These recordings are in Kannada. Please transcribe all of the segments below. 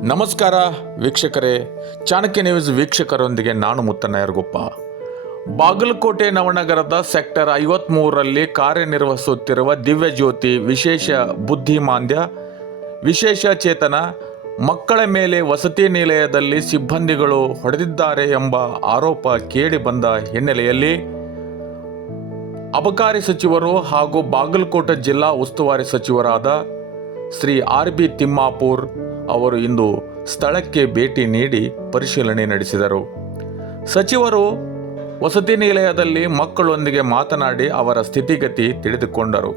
ನಮಸ್ಕಾರ ವೀಕ್ಷಕರೇ, ಚಾಣಕ್ಯ ನ್ಯೂಸ್ ವೀಕ್ಷಕರೊಂದಿಗೆ ನಾನು ಮುತ್ತಣ್ಣಯರಗುಪ್ಪ. ಬಾಗಲಕೋಟೆ ನವನಗರದ ಸೆಕ್ಟರ್ 53ರಲ್ಲಿ ಕಾರ್ಯನಿರ್ವಹಿಸುತ್ತಿರುವ ದಿವ್ಯಜ್ಯೋತಿ ವಿಶೇಷ ಬುದ್ಧಿಮಾಂದ್ಯ ವಿಶೇಷ ಚೇತನ ಮಕ್ಕಳ ಮೇಲೆ ವಸತಿ ನಿಲಯದಲ್ಲಿ ಸಿಬ್ಬಂದಿಗಳು ಹೊಡೆದಿದ್ದಾರೆ ಎಂಬ ಆರೋಪ ಕೇಳಿ ಬಂದ ಹಿನ್ನೆಲೆಯಲ್ಲಿ ಅಬಕಾರಿ ಸಚಿವರು ಹಾಗೂ ಬಾಗಲಕೋಟೆ ಜಿಲ್ಲಾ ಉಸ್ತುವಾರಿ ಸಚಿವರಾದ ಶ್ರೀ ಆರ್.ಬಿ. ತಿಮ್ಮಾಪುರ್ ಅವರು ಇಂದು ಸ್ಥಳಕ್ಕೆ ಭೇಟಿ ನೀಡಿ ಪರಿಶೀಲನೆ ನಡೆಸಿದರು. ಸಚಿವರು ವಸತಿ ನಿಲಯದಲ್ಲಿ ಮಕ್ಕಳೊಂದಿಗೆ ಮಾತನಾಡಿ ಅವರ ಸ್ಥಿತಿಗತಿ ತಿಳಿದುಕೊಂಡರು.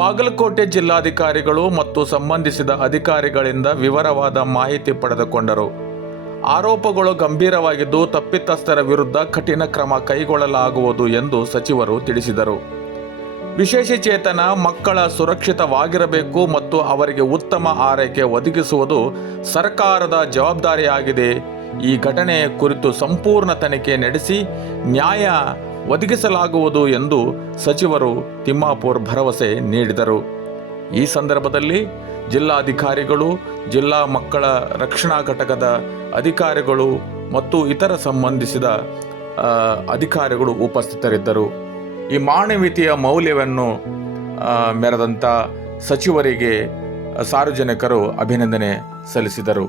ಬಾಗಲಕೋಟೆ ಜಿಲ್ಲಾಧಿಕಾರಿಗಳು ಮತ್ತು ಸಂಬಂಧಿಸಿದ ಅಧಿಕಾರಿಗಳಿಂದ ವಿವರವಾದ ಮಾಹಿತಿ ಪಡೆದುಕೊಂಡರು. ಆರೋಪಗಳು ಗಂಭೀರವಾಗಿದ್ದು ತಪ್ಪಿತಸ್ಥರ ವಿರುದ್ಧ ಕಠಿಣ ಕ್ರಮ ಕೈಗೊಳ್ಳಲಾಗುವುದು ಎಂದು ಸಚಿವರು ತಿಳಿಸಿದರು. ವಿಶೇಷ ಚೇತನ ಮಕ್ಕಳ ಸುರಕ್ಷಿತವಾಗಿರಬೇಕು ಮತ್ತು ಅವರಿಗೆ ಉತ್ತಮ ಆರೈಕೆ ಒದಗಿಸುವುದು ಸರ್ಕಾರದ ಜವಾಬ್ದಾರಿಯಾಗಿದೆ. ಈ ಘಟನೆಯ ಕುರಿತು ಸಂಪೂರ್ಣ ತನಿಖೆ ನಡೆಸಿ ನ್ಯಾಯ ಒದಗಿಸಲಾಗುವುದು ಎಂದು ಸಚಿವರು ತಿಮ್ಮಾಪುರ್ ಭರವಸೆ ನೀಡಿದರು. ಈ ಸಂದರ್ಭದಲ್ಲಿ ಜಿಲ್ಲಾಧಿಕಾರಿಗಳು, ಜಿಲ್ಲಾ ಮಕ್ಕಳ ರಕ್ಷಣಾ ಘಟಕದ ಅಧಿಕಾರಿಗಳು ಮತ್ತು ಇತರ ಸಂಬಂಧಿಸಿದ ಅಧಿಕಾರಿಗಳು ಉಪಸ್ಥಿತರಿದ್ದರು. ಈ ಮಾನವೀಯತೆಯ ಮೌಲ್ಯವನ್ನು ಮೆರೆದಂಥ ಸಚಿವರಿಗೆ ಸಾರ್ವಜನಿಕರು ಅಭಿನಂದನೆ ಸಲ್ಲಿಸಿದರು.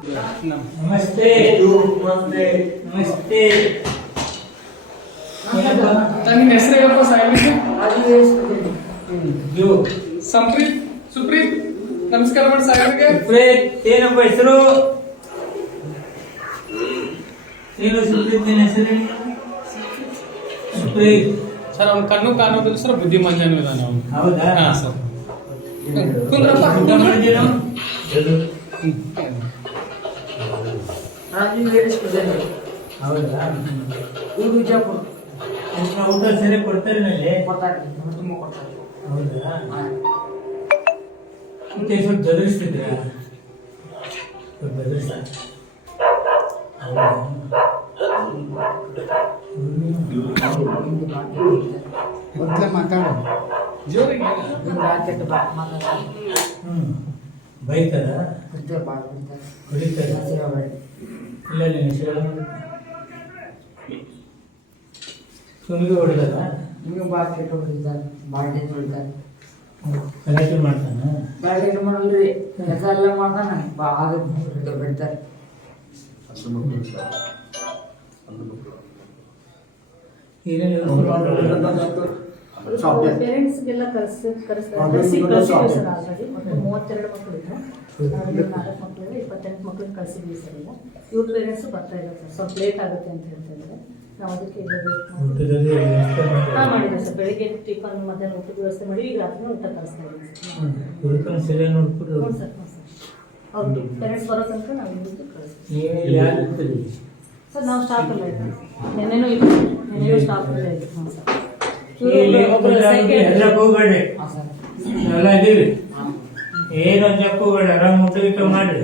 ನಮಸ್ತೆ. ನಿನ್ನ ಹೆಸರು ಹೇಳಪ್ಪ ಸಾಹೇಬ್ರಿಗೆ? ಸಂಪ್ರೀತ್ ಸುಪ್ರೀತ್ ನಮಸ್ಕಾರ ಮಾಡಿ ಸಾಹೇಬ್ರಿಗೆ. ಏನಪ್ಪ ಹೆಸರು? ಏನು ಸುಪ್ರೀತ್ ನಿನ್ನ ಹೆಸರು? ಸುಪ್ರೀತ್ ಸರ್ ಅವ್ನ ಕಣ್ಣು ಕಾಣೋದಿಲ್ಲ ಸರ್, ಬುದ್ಧಿಮಾಂದ್ಯನೂ ಇದ್ದಾನೆ ಅವನು. ಹೌದಾ? ಹಾ ಸರ್. ಕುಂದ್ರಪ್ಪ ಕುಂದ್ರ. ಹೌದಾ? ಊಟ ಸರಿ ಕೊಡ್ತಾರೆ ಮೇಲೆ? ಹೌದಾ? ಮತ್ತೆ ಸ್ವಲ್ಪ ಬೆದರಿಸ್ತಿದ್ರ? ಜೋರಿಗೆ ಬೈತಾರ? ಹೊಡಿತಾರ? ಇಲ್ಲ ನೀನು ಹೆಸರು ಸುಮ್ಗೆ ಹೊಡಿದಾರ? ಕಲೆಕ್ಟ್ ಮಾಡ್ತಾನ? ಪೇರೆಂಟ್ಸ್ಗೆಲ್ಲ ಕರೆಸ್ತಾರೆ. ಆಲ್ರೆಡಿ 32 ಮಕ್ಕಳಿದೆ, 4 ಮಕ್ಕಳಿದೆ, 28 ಮಕ್ಕಳಿಗೆ ಕಳಿಸಿದ್ವಿ ಸರ್. ಇಲ್ಲ ಇವ್ರ ಪೇರೆಂಟ್ಸು ಬರ್ತಾ ಇಲ್ಲ ಸರ್, ಸ್ವಲ್ಪ ಲೇಟ್ ಆಗುತ್ತೆ ಅಂತ ಹೇಳ್ತಾ ಇದ್ದಾರೆ. ನಾವು ಅದಕ್ಕೆ ಮಾಡಿದ್ವಿ ಸರ್. ಬೆಳಿಗ್ಗೆ ಟಿಫನ್, ಮಧ್ಯಾಹ್ನ ಊಟದ ವ್ಯವಸ್ಥೆ ಮಾಡಿ ಈಗ ರಾತ್ರಿ ಊಟ ಕಳಿಸ್ತಾ ಇದ್ದೀವಿ ಸರ್. ಹ್ಞೂ ಸರ್. ಹೌದು, ಪೇರೆಂಟ್ಸ್ ಬರೋ ತನಕ ನಾವು ಇಲ್ಲಿದ್ದು ಕಳಿಸ್ತೀವಿ ಸರ್. ನಾವು ಸ್ಟಾಫ್ ಎಲ್ಲ ಇದ್ದೀವಿ, ನೆನ್ನೆನೂ ಇಲ್ಲ, ನೆನ್ನೆನೂ ಸ್ಟಾಫ್ ಎಲ್ಲ ಇದ್ದೀವಿ. ಹ್ಞೂ ಸರ್. ಏನು ಜಪ್ಪುಬೇಡ, ಆರಾಮ್ ಊಟ ಗಿಟ ಮಾಡ್ರಿ.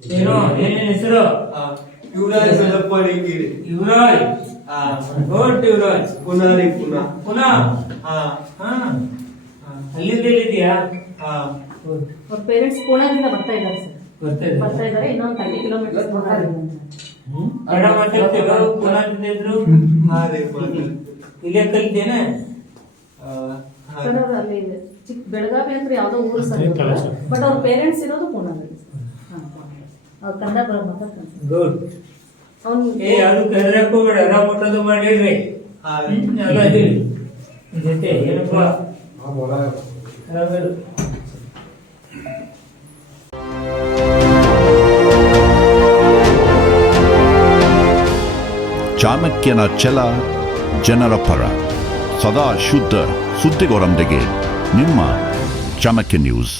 ಏನೋ ಏನೇನು ಹೆಸರು? ಯುವರಾಜ್ ಯುವರಾಜ್. ಗುಡ್ ಯುವರಾಜ್. ಪುನಃ ಅಲ್ಲಿಂದ ಎಲ್ಲಿದ್ಯಾ? ಅವ್ರ ಪೇರೆಂಟ್ಸ್ ಪುಣೆದಿಂದ ಬರ್ತಾ ಇದ್ದಾರೆ ಸರ್. ಬರ್ತಾ ಇದ್ದಾರೆ, ಇನ್ನೊಂದು 30 ಕಿಲೋಮೀಟರ್ ಕನ್ನಡ ಮಾತಾಡ್ತೇವೆ. ಪುನಃ ಇದ್ರು ಇಲ್ಲೇ ಕಲಿತೇನೆ ಸರ್. ಅವ್ರು ಅಲ್ಲಿ ಚಿಕ್ಕ ಬೆಳಗಾವಿ ಅಂದ್ರೆ ಯಾವ್ದೋ ಊರು ಸರ್, ಬಟ್ ಅವ್ರ ಪೇರೆಂಟ್ಸ್ ಇರೋದು ಪುಣೆದಲ್ಲಿ. ಅವ್ರು ಕನ್ನಡ ಮಾತಾಡ್ತಾರೆ. ಗುಡ್. ಅದಕ್ಕೆ ಹೆದರಕೋಬೇಡ, ಆರಾಮ್ ಊಟದು ಮಾಡಿಡ್ರಿ. ಎಲ್ಲ ಇದೀವಿ ಜೊತೆ. ಏನಪ್ಪ ಚಾಣಕ್ಯನ ಛಲ ಜನರ ಪರ, ಸದಾ ಶುದ್ಧ ಸುದ್ದಿಗಳೊಂದಿಗೆ ನಿಮ್ಮ ಚಾಣಕ್ಯ ನ್ಯೂಸ್.